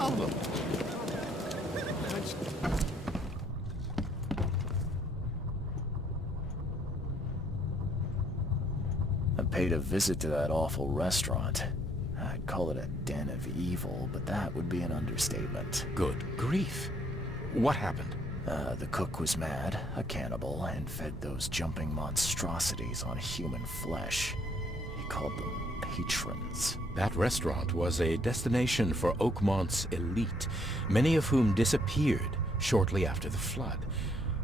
album. I paid a visit to that awful restaurant. I'd call it a den of evil, but that would be an understatement. Good grief. What happened? The cook was mad, a cannibal, and fed those jumping monstrosities on human flesh. He called them patrons. That restaurant was a destination for Oakmont's elite, many of whom disappeared shortly after the flood.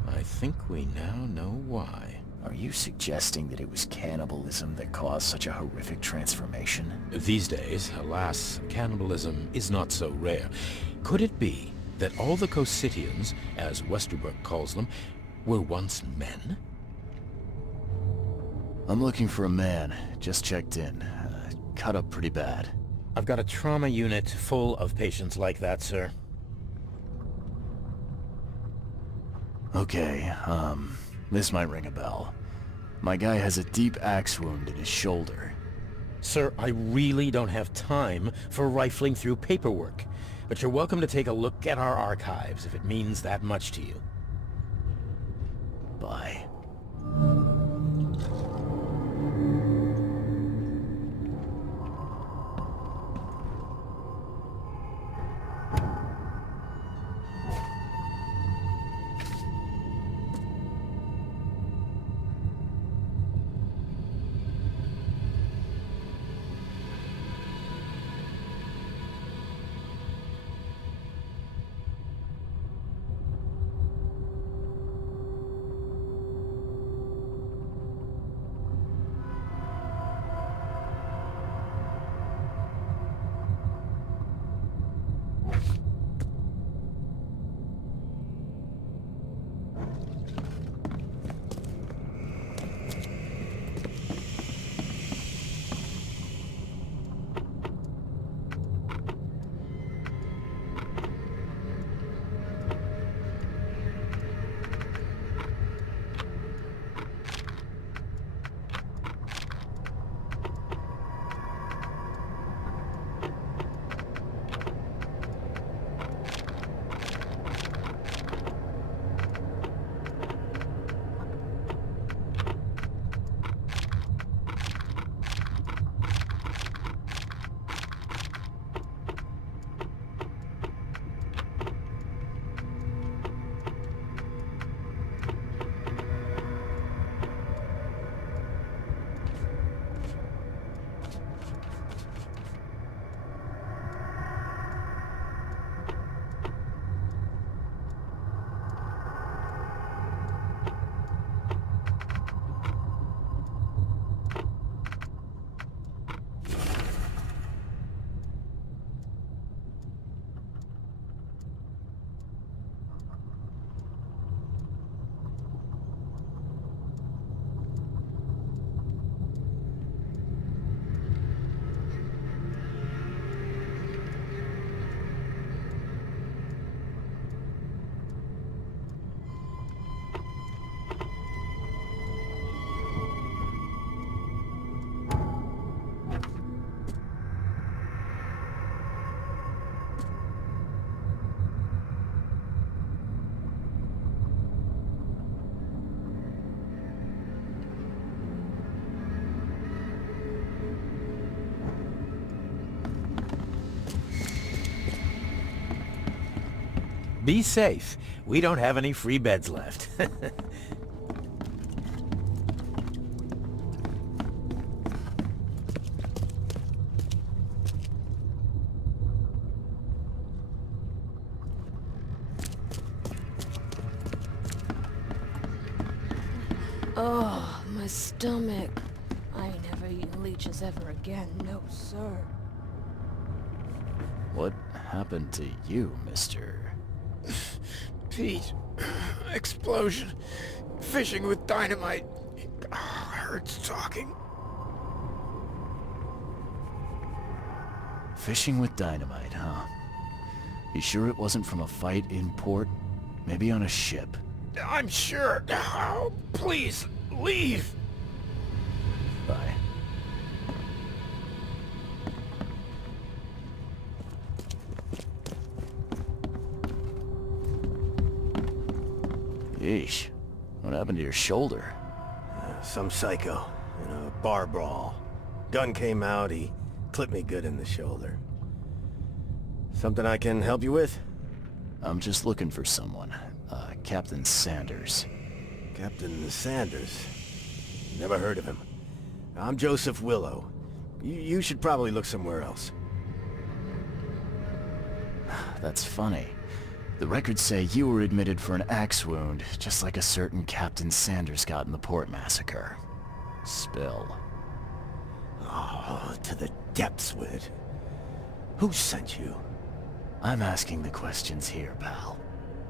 I think we now know why. Are you suggesting that it was cannibalism that caused such a horrific transformation? These days, alas, cannibalism is not so rare. Could it be that all the Cositians, as Westerbrook calls them, were once men? I'm looking for a man. Just checked in. Cut up pretty bad. I've got a trauma unit full of patients like that, sir. Okay, this might ring a bell. My guy has a deep axe wound in his shoulder. Sir, I really don't have time for rifling through paperwork, but you're welcome to take a look at our archives if it means that much to you. Bye. Be safe. We don't have any free beds left. Oh, my stomach. I ain't never eating leeches ever again, no sir. What happened to you, mister? Pete, explosion, fishing with dynamite. Hurts talking. Fishing with dynamite, huh? You sure it wasn't from a fight in port? Maybe on a ship? I'm sure. Oh, please, leave. Bye. Yeesh. What happened to your shoulder? Some psycho in a bar brawl. Gun came out, he clipped me good in the shoulder. Something I can help you with? I'm just looking for someone. Captain Sanders. Captain Sanders? Never heard of him. I'm Joseph Willow. You should probably look somewhere else. That's funny. The records say you were admitted for an axe wound, just like a certain Captain Sanders got in the Port Massacre. Spill. Oh, to the depths with it. Who sent you? I'm asking the questions here, pal.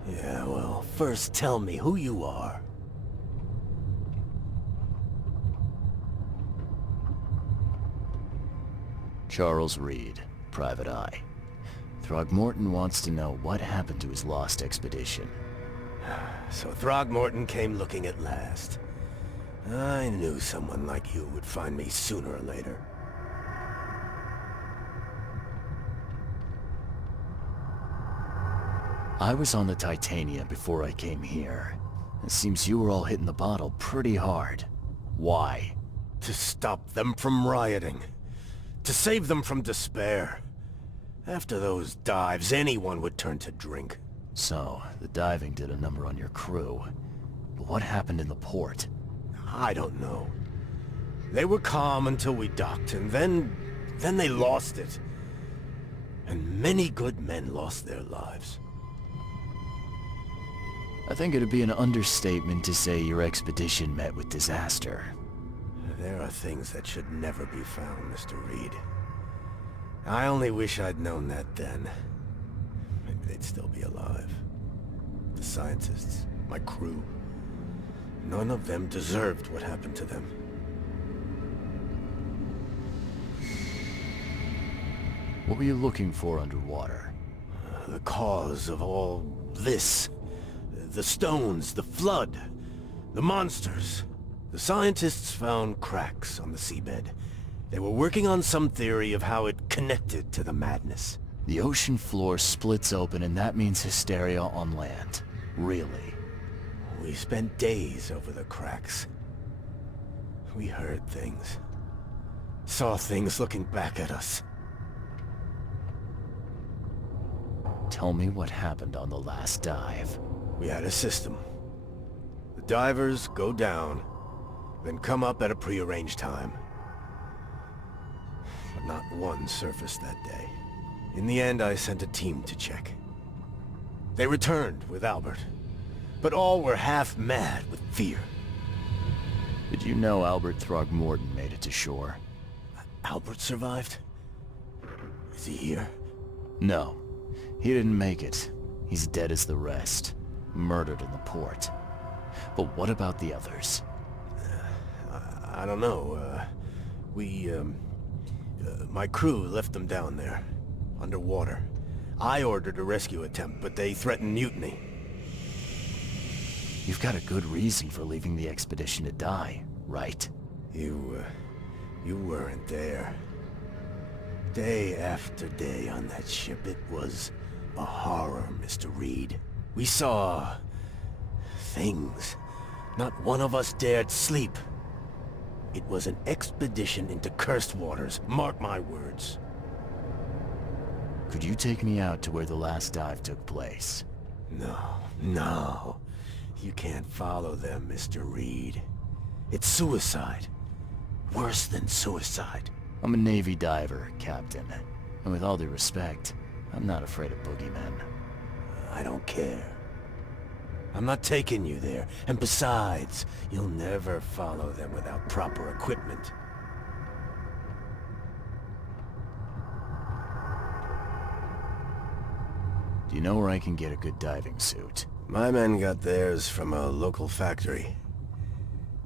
Yeah, well, first tell me who you are. Charles Reed, Private Eye. Throgmorton wants to know what happened to his lost expedition. So Throgmorton came looking at last. I knew someone like you would find me sooner or later. I was on the Titania before I came here. It seems you were all hitting the bottle pretty hard. Why? To stop them from rioting. To save them from despair. After those dives, anyone would turn to drink. So, the diving did a number on your crew. But what happened in the port? I don't know. They were calm until we docked, and then they lost it. And many good men lost their lives. I think it'd be an understatement to say your expedition met with disaster. There are things that should never be found, Mr. Reed. I only wish I'd known that then. Maybe they'd still be alive. The scientists, my crew. None of them deserved what happened to them. What were you looking for underwater? The cause of all this. The stones, the flood, the monsters. The scientists found cracks on the seabed. They were working on some theory of how it connected to the madness. The ocean floor splits open and that means hysteria on land. Really? We spent days over the cracks. We heard things. Saw things looking back at us. Tell me what happened on the last dive. We had a system. The divers go down, then come up at a prearranged time. But not one surfaced that day. In the end, I sent a team to check. They returned with Albert, but all were half mad with fear. Did you know Albert Throgmorton made it to shore? Albert survived? Is he here? No. He didn't make it. He's dead as the rest. Murdered in the port. But what about the others? I don't know. My crew left them down there, underwater. I ordered a rescue attempt, but they threatened mutiny. You've got a good reason for leaving the expedition to die, right? You weren't there. Day after day on that ship, it was a horror, Mr. Reed. We saw things. Not one of us dared sleep. It was an expedition into cursed waters, mark my words. Could you take me out to where the last dive took place? No. You can't follow them, Mr. Reed. It's suicide. Worse than suicide. I'm a Navy diver, Captain. And with all due respect, I'm not afraid of boogeymen. I don't care. I'm not taking you there. And besides, you'll never follow them without proper equipment. Do you know where I can get a good diving suit? My men got theirs from a local factory.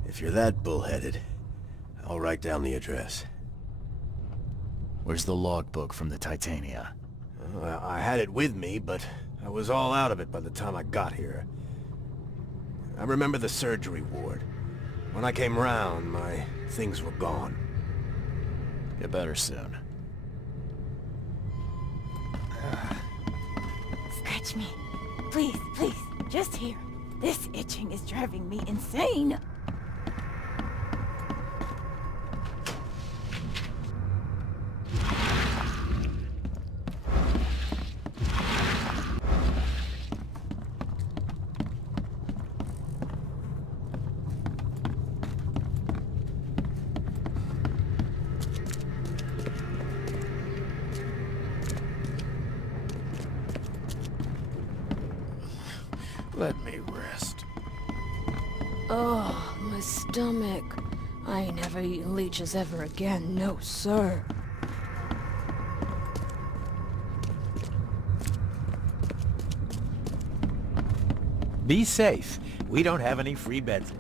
If you're that bullheaded, I'll write down the address. Where's the logbook from the Titania? I had it with me, but I was all out of it by the time I got here. I remember the surgery ward. When I came round, my things were gone. Get better soon. Scratch me. Please, please. Just here. This itching is driving me insane. Let me rest. Oh, my stomach. I ain't never eaten leeches ever again, no sir. Be safe. We don't have any free beds.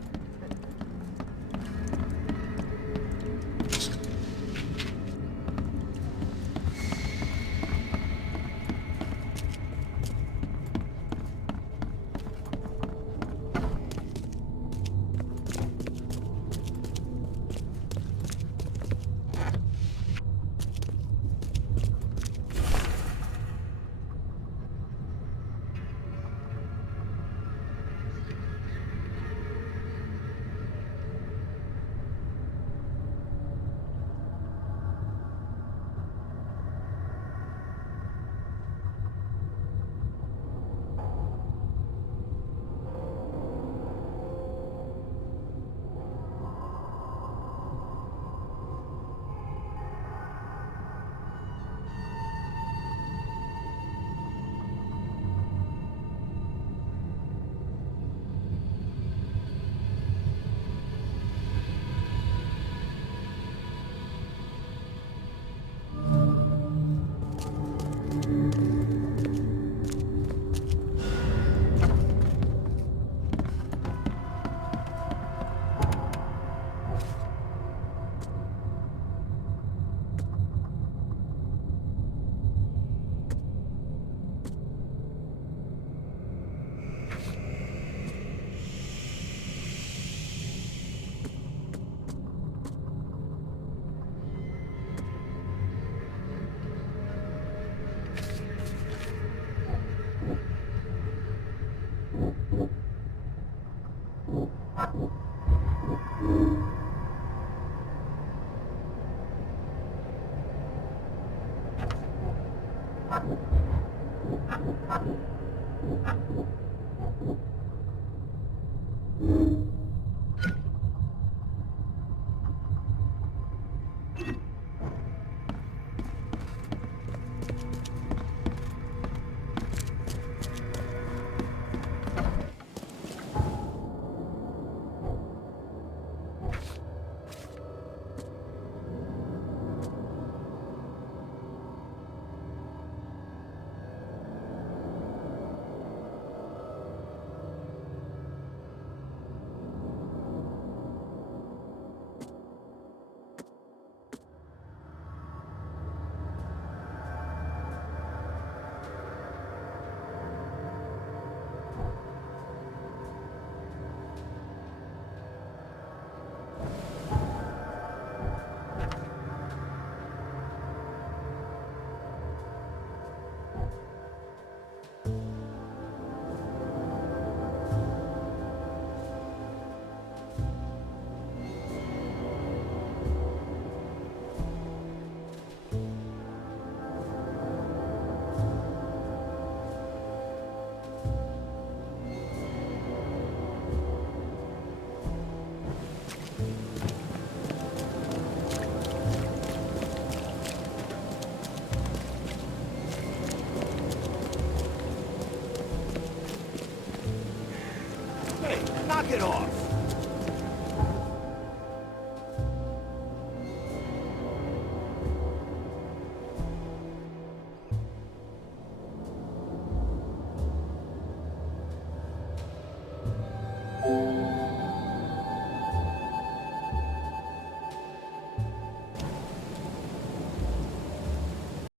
Knock it off!